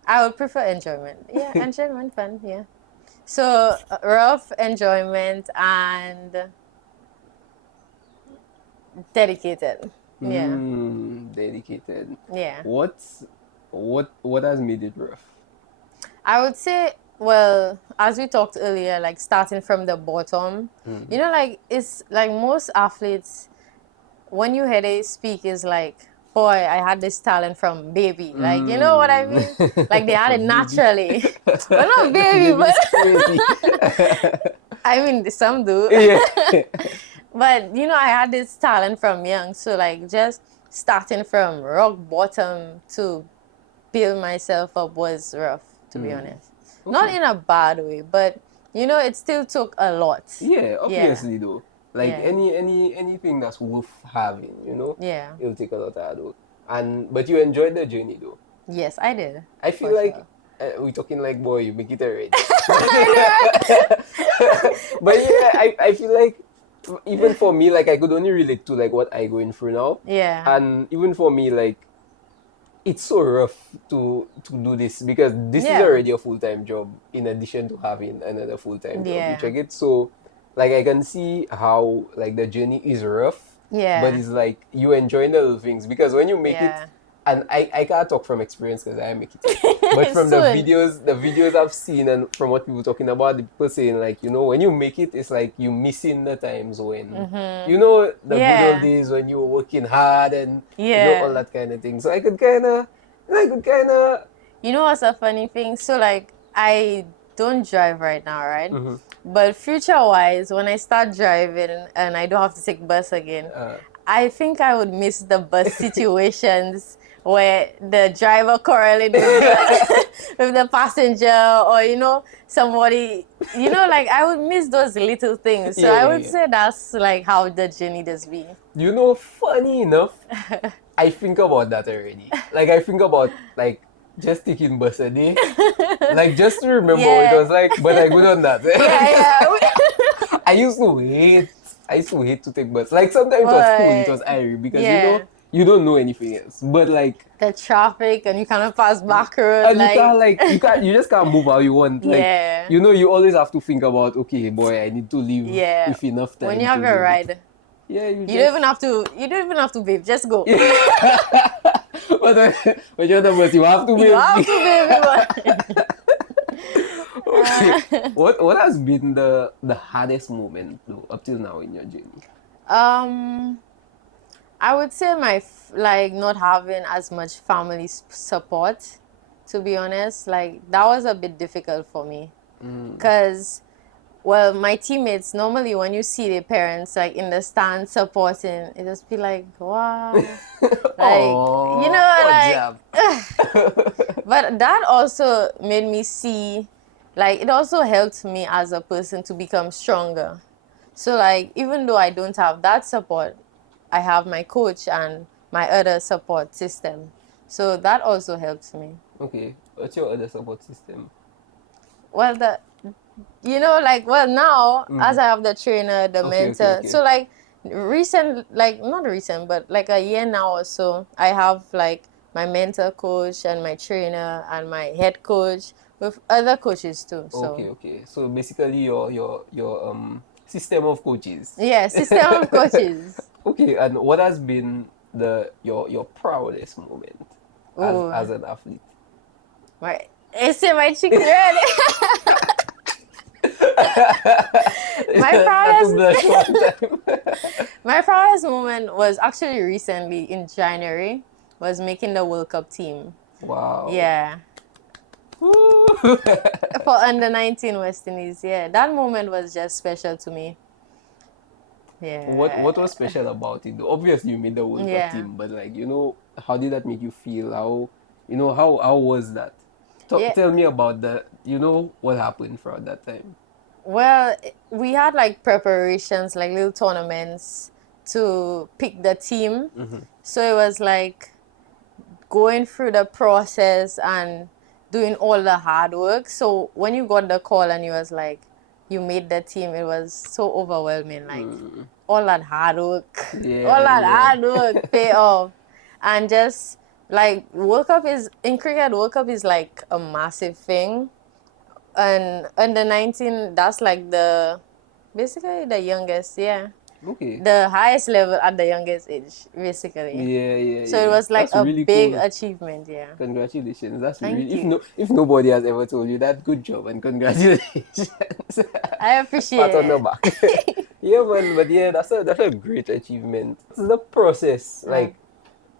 I would prefer enjoyment. Yeah, enjoyment, fun. Yeah. So rough, enjoyment, and dedicated. Yeah, Dedicated. yeah. What's what has made it rough? I would say, well, as we talked earlier, like starting from the bottom, like it's like most athletes, when you hear they speak, is like, boy, I had this talent from baby. Like, you know what I Mm. mean? Like they had it Baby. naturally. Well, not baby, Baby but is crazy. I mean, some do. Yeah. But I had this talent from young, so like just starting from rock bottom to build myself up was rough, to be honest. Not Okay. in a bad way, but it still took a lot. Yeah, Yeah, obviously though. Like yeah, anything that's worth having, yeah. it'll take a lot of hard work. But you enjoyed the journey though. Yes, I did, I for feel like sure. we're talking like boy, you make it already. I But yeah, I feel like even for me, like I could only relate to like what I going through now. know. Yeah, And even for me, like it's so rough to do this because this is yeah, already a full-time job in addition to having another full-time job. You yeah, check it. So like I can see how like the journey is rough, but yeah, it's like you enjoying the little things because when you make it, yeah. and I can't talk from experience because I make it yet. But from Soon. the videos I've seen and from what people talking about, the people saying like, when you make it, it's like you missing the times when the good old Yeah, days when you were working hard and all yeah. that kind of thing. So I could kinda You know what's a funny thing? So like I don't drive right now, right? But future wise, when I start driving and I don't have to take bus again, I think I would miss the bus situations where the driver quarreling with the with the passenger or somebody like I would miss those little things. So yeah, I yeah, would yeah. say that's like how the journey does be. Funny enough, I think about that already. Like I think about like just taking bus a day. Like just to remember it Yeah. was like, but I good on that. Yeah, Because yeah. I used to hate. I used to hate to take bus. Like sometimes it was cool, it was But airy because yeah, you don't know anything else. But like, the traffic and you cannot pass back road and like you just can't move how you want. Like yeah, you always have to think about, okay, boy, I need to leave yeah. with enough When you time have to a leave. ride, Yeah, you don't even have to babe, just go. But when you're the bus, you have to You be. have to babe. Okay. What has been the hardest moment though up till now in your journey? um I would say like not having as much family support. to be honest. Like, that was a bit difficult for me. Because, well, my teammates, normally when you see their parents, like, in the stand supporting, it just be like, wow. Like, you know, like, but that also made me see, like, it also helped me as a person to become stronger. So, like, even though I don't have that support, I have my coach and my other support system. So that also helps me. Okay, what's your other support system? Well, like, well, now, as I have the trainer, the Okay, okay, mentor, okay. so, like, not recent, but like a year now or so, I have, like, my mentor coach and my trainer and my head coach with other coaches too. Okay, So, okay. So basically, your system of coaches. yeah, system of coaches. Okay, and what has been your proudest moment as Oh, an athlete? I see my cheeks red. My Not to proudest blush one time. My proudest moment was actually recently in January, was making the World Cup team. Wow. Yeah. Woo. For under 19 West Indies. Yeah. That moment was just special to me. What was Yeah. special about it though? Obviously you made the World Cup Yeah. team, but like, how did that make you feel? How was that? Yeah. Tell me about what happened throughout that time. Well, we had like preparations, like little tournaments to pick the team. So it was like going through the process and doing all the hard work. So when you got the call and you was like, you made the team, it was so overwhelming. Like, all that hard work, all Yeah, that yeah. hard work pay off. And just like in cricket, World Cup is like a massive thing. And under 19, that's like basically the youngest, yeah. Okay. The highest level at the youngest age, basically. Yeah, yeah, So it yeah. was like That's a really big cool. achievement, yeah. Congratulations. That's Thank really you. if nobody has ever told you that, good job and congratulations. I Pat on the appreciate back. Yeah, man, but yeah, that's a great achievement. What's the process? it. Like,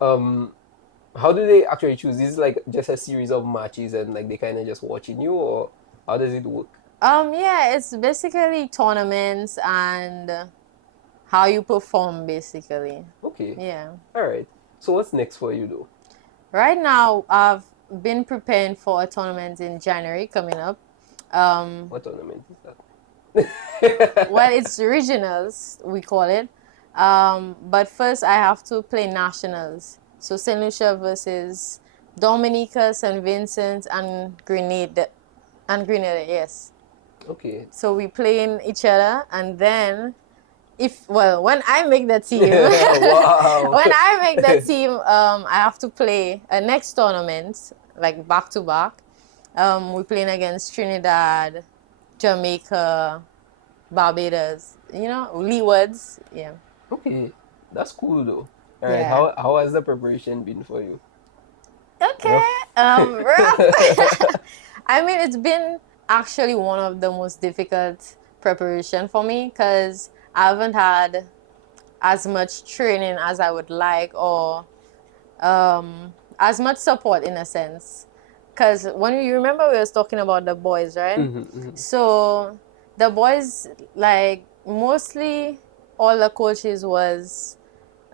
how do they actually choose? Is it like just a series of matches and like they kinda just watching you, or how does it work? Yeah, it's basically tournaments and how you perform, basically. Okay. Yeah. Alright. So what's next for you though? Right now, I've been preparing for a tournament in January coming up. What tournament is that? Well, it's regionals, we call it. But first, I have to play nationals. So St. Lucia versus Dominica, St. Vincent, and Grenada. And Grenada, yes. Okay. So we playing each other, and then when I make the team, Wow. when I make the team, I have to play a next tournament, like back to back. We're playing against Trinidad, Jamaica, Barbados, Leewards. Yeah. Okay. That's cool though. Alright, Yeah. how has the preparation been for you? Okay. Rough? Rough. I mean, it's been actually one of the most difficult preparation for me because I haven't had as much training as I would like or as much support in a sense. Because when you remember we was talking about the boys, right? So the boys, like mostly all the coaches was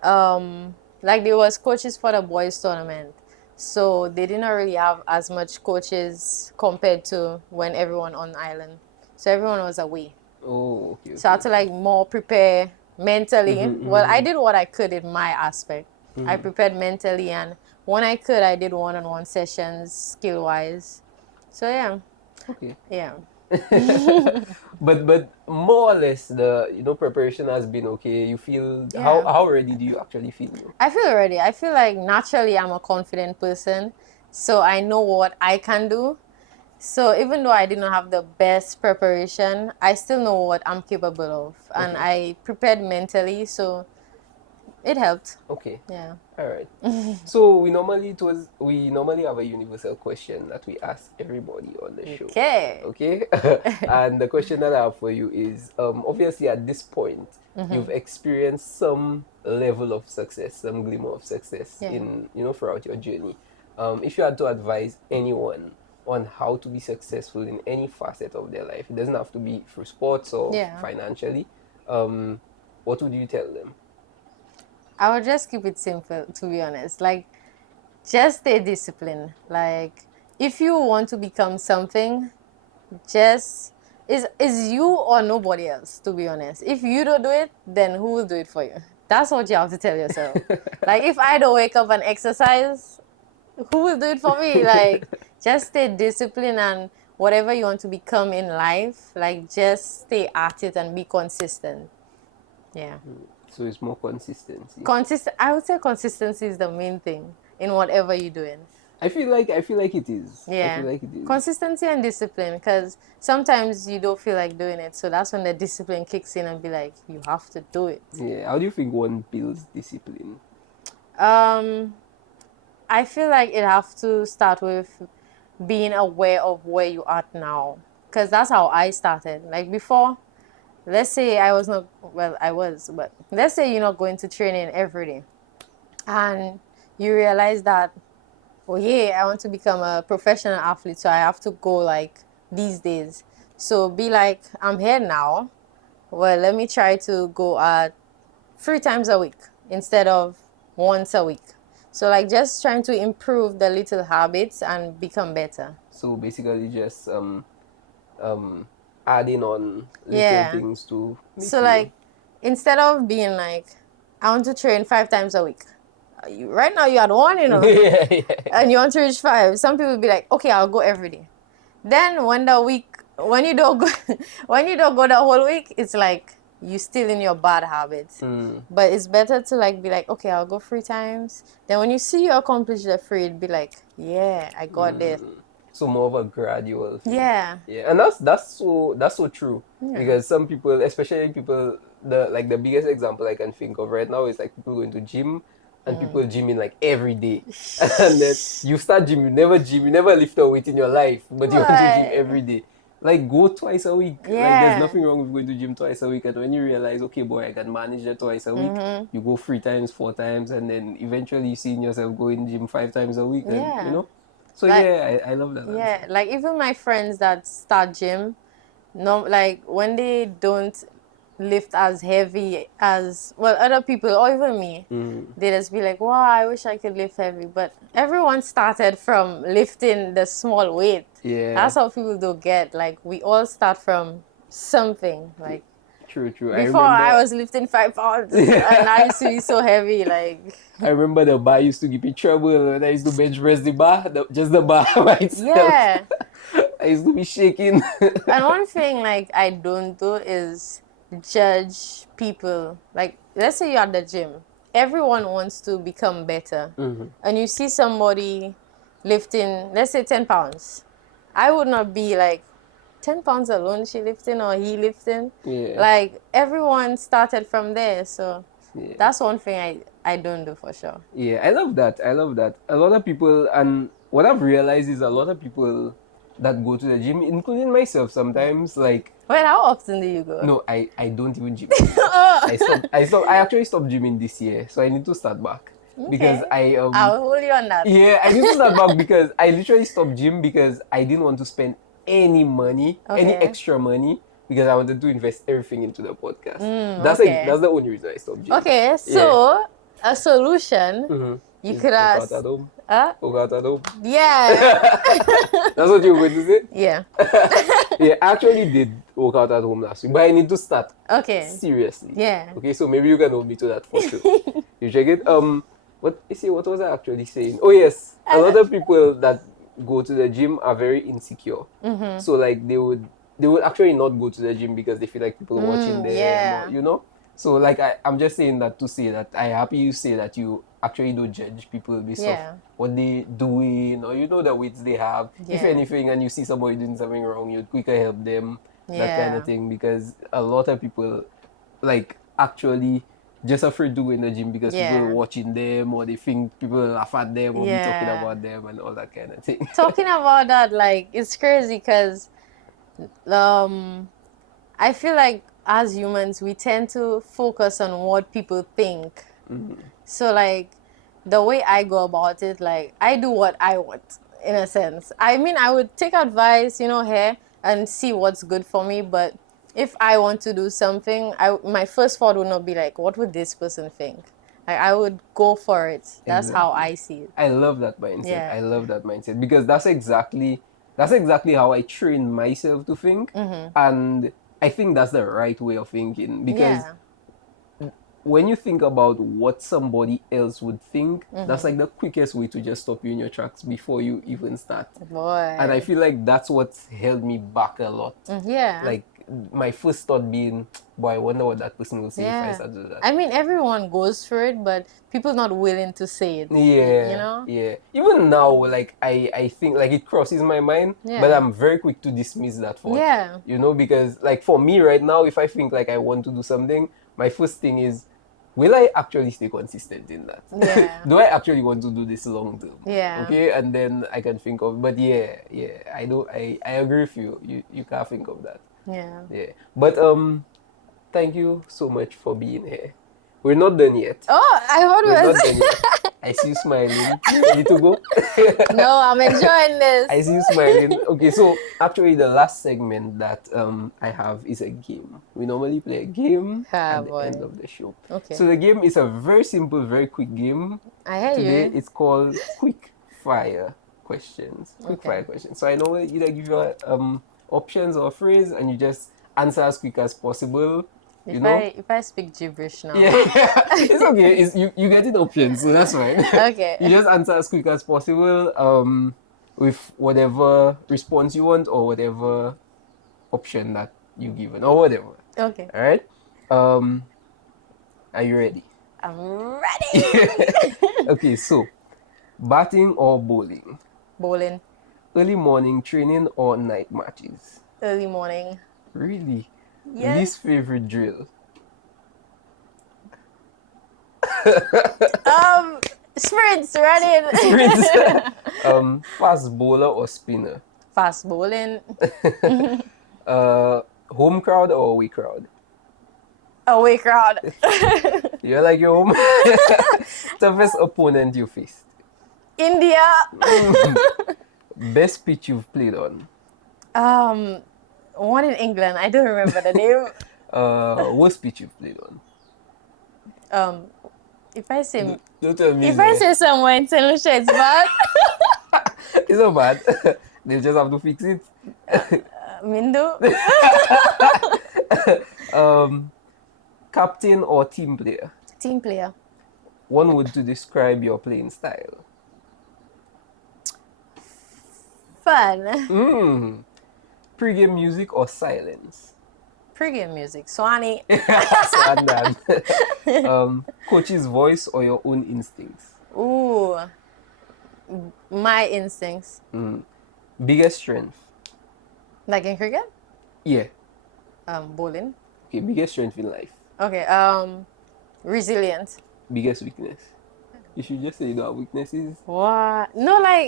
like there was coaches for the boys tournament. So they didn't really have as much coaches compared to when everyone on island. So everyone was away. Oh, okay, So I okay, had to okay. like more prepare mentally. Well, I did what I could in my aspect. I prepared mentally, and when I could, I did one-on-one sessions, skill-wise. So yeah, Okay. yeah, But more or less the preparation has been okay. You feel yeah. how ready do you actually feel though? I feel ready. I feel like naturally I'm a confident person, so I know what I can do. So even though I didn't have the best preparation, I still know what I'm capable of, and Okay. I prepared mentally, so it helped. Okay. Yeah. All right. So we normally have a universal question that we ask everybody on the show. Okay. Okay? And the question that I have for you is obviously at this point you've experienced some level of success, some glimmer of success Yeah. in throughout your journey. If you had to advise anyone on how to be successful in any facet of their life, it doesn't have to be through sports or Yeah. financially, what would you tell them? I would just keep it simple, to be honest. Like, just stay disciplined. Like, if you want to become something, just is you or nobody else, to be honest. If you don't do it, then who will do it for you? That's what you have to tell yourself. Like, if I don't wake up and exercise, who will do it for me? Like, just stay disciplined, and whatever you want to become in life, like, just stay at it and be consistent. Yeah. So it's more consistency. I would say consistency is the main thing in whatever you're doing. I feel like it is. I Yeah. feel like it is. Consistency and discipline, because sometimes you don't feel like doing it. So that's when the discipline kicks in and be like, you have to do it. Yeah. How do you think one builds discipline? I feel like it have to start with being aware of where you are now. Because that's how I started. Like before, let's say I was not, well, I was, but let's say you're not going to training every day. And you realize that, oh yeah, I want to become a professional athlete, so I have to go like these days. So be like, I'm here now. Well, let me try to go at 3 times a week instead of once a week. So like just trying to improve the little habits and become better. So basically, just adding on little Yeah. things to make So you- like instead of being like, I want to train 5 times a week. Right now you had one, you know. yeah, yeah. And you want to reach 5, some people be like, okay, I'll go every day. Then when you don't go, when you don't go the whole week, it's like you still in your bad habits. But it's better to like be like, okay, I'll go 3 times. Then when you see you accomplish the 3, it'd be like, yeah, I got this. So more of a gradual thing. Yeah. Yeah, and that's so true. Because some people, especially people, the biggest example I can think of right now is like people going to gym and people gymming like every day. And then you start gym, you never lift a weight in your life, but you want to gym Right. every day. Like go twice a week. Like Yeah. there's nothing wrong with going to gym twice a week. And when you realize, okay, boy, I can manage that twice a week, you go 3 times, 4 times, and then eventually you see yourself going gym 5 times a week. And Yeah. you know. So Like- yeah, I love that. Yeah, answer. like even my friends that start gym, no, like when they don't lift as heavy as well other people or even me, they just be like, wow, I wish I could lift heavy. But everyone started from lifting the small weight. Yeah. That's how people don't get. Like we all start from something. Like True. before I was lifting 5 pounds and I used to be so heavy. Like I remember the bar used to give me trouble when I used to bench press the bar, just the bar by itself. yeah. I used to be shaking. And one thing like I don't do is judge people. Like let's say you're at the gym. Everyone wants to become better. And you see somebody lifting, let's say 10 pounds. I would not be like, 10 pounds alone she lifting or he lifting. Yeah. Like everyone started from there. So Yeah. that's one thing I don't do for sure. Yeah, I love that. A lot of people, and what I've realized is a lot of people that go to the gym, including myself sometimes, like, Well, how often do you go? no, I don't even gym. I actually stopped gymming this year, so I need to start back. Because I'll hold you on that. yeah, I need to start back because I literally stopped gym because I didn't want to spend any money, any Okay. extra money, because I wanted to invest everything into the podcast. okay. That's the only reason I stopped gym. Okay, so a solution you could Work ask. out at home. Huh? Work out at home. Yeah. That's what you were going to say? Yeah. Yeah, I actually did work out at home last week, but I need to start. Okay. Seriously. Yeah. Okay, so maybe you can hold me to that for sure. You check it. What was I actually saying? Oh yes, a lot of people that go to the gym are very insecure. So like they would actually not go to the gym because they feel like people are watching them, yeah. or, you know. So like I'm just saying that to say that I'm happy you say that you actually don't judge people based Yeah. off what they doing, or you know the weights they have. If Yeah. anything, and you see somebody doing something wrong, you'd quicker help them. That kind Yeah. of thing, because a lot of people like actually just afraid to go in the gym because people Yeah. are watching them, or they think people will laugh at them or be talking Yeah. about them and all that kind of thing. Talking about that, like it's crazy because I feel like as humans we tend to focus on what people think. So like the way I go about it, like I do what I want in a sense. I mean, I would take advice, here and see what's good for me. But if I want to do something, my first thought would not be like, what would this person think? Like I would go for it. That's how Exactly. I see it. I love that mindset. Yeah. I love that mindset because that's exactly how I train myself to think, and I think that's the right way of thinking because Yeah. when you think about what somebody else would think, that's like the quickest way to just stop you in your tracks before you even start. Boy. And I feel like that's what's held me back a lot. Yeah. Like my first thought being, boy, I wonder what that person will say if I Yeah. start to do that. I mean, everyone goes through it, but people not willing to say it. Yeah, yeah. Even now, like I think like it crosses my mind, but Yeah. I'm very quick to dismiss that thought. Yeah. Because like for me right now, if I think like I want to do something, my first thing is, will I actually stay consistent in that? Yeah. Do I actually want to do this long term? Yeah. Okay, and then I can think of. But yeah, I do. I agree with you. You can't think of that. Yeah. Yeah. But thank you so much for being here. We're not done yet. Oh, I thought We're it not was. done yet. I see you smiling. You ready to go? No, I'm enjoying this. I see you smiling. Okay, so actually the last segment that I have is a game. We normally play a game at the end of the show. Okay. So the game is a very simple, very quick game. I hear Today you. it's called quick fire questions. Quick fire questions. So I normally either give you options or a phrase and you just answer as quick as possible. If I speak gibberish now. Yeah, it's okay. You get it options, so that's fine. Okay. You just answer as quick as possible, with whatever response you want or whatever option that you given or whatever. Okay. All right. Are you ready? I'm ready. Okay, so batting or bowling, Bowling. early morning training or night matches. Early morning. Really? Yes. Least favorite drill. Sprints running. Sprints. Fast bowler or spinner. Fast bowling. Home crowd or away crowd. Away crowd. You like your home? Toughest opponent you faced. India. Best pitch you've played on. One in England. I don't remember the name. Worst pitch you've played on. If I say Don't tell me. if I say somewhere in St. Lucia, it's bad. It's not bad. They'll just have to fix it. Mindo. Captain or team player. Team player. One word to describe your playing style. Fun. Pre-game music or silence. Pre-game music. Swani. Coach's voice or your own instincts. Ooh. My instincts. Biggest strength. Like in cricket? Yeah. Bowling. Okay, biggest strength in life. Okay. Resilient. Biggest weakness. You should just say you don't have weaknesses. What? No, like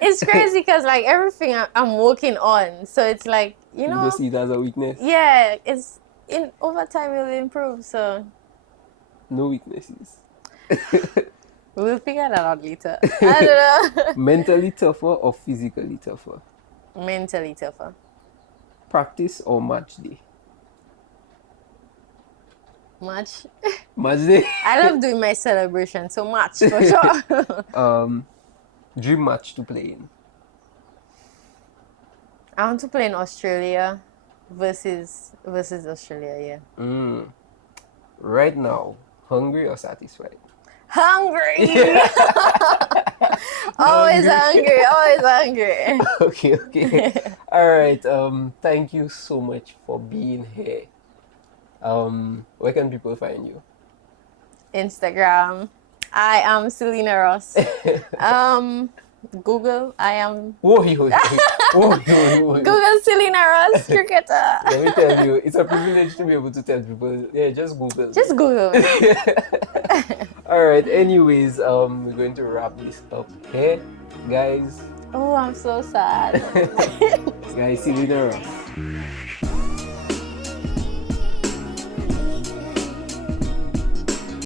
it's crazy because like everything I'm working on, so it's like You don't see it as a weakness. Yeah, it's in over time it'll improve. So No weaknesses. we'll figure that out later. I don't know. Mentally tougher or physically tougher? Mentally tougher. Practice or match day? Match. Match day. I love doing my celebration, so match for sure. Dream match to play in. I want to play in Australia versus Australia, yeah. Right now, hungry or satisfied? Hungry! Always hungry, always hungry. Okay. All right. Thank you so much for being here. Where can people find you? Instagram. I am Selena Ross. Google. I am. Whoa. Google Selena Ross cricketer. Let me tell you, it's a privilege to be able to tell people. Yeah, just Google. Just Google. All right. Anyways, we're going to wrap this up here, guys. Oh, I'm so sad. Guys, Selena Ross.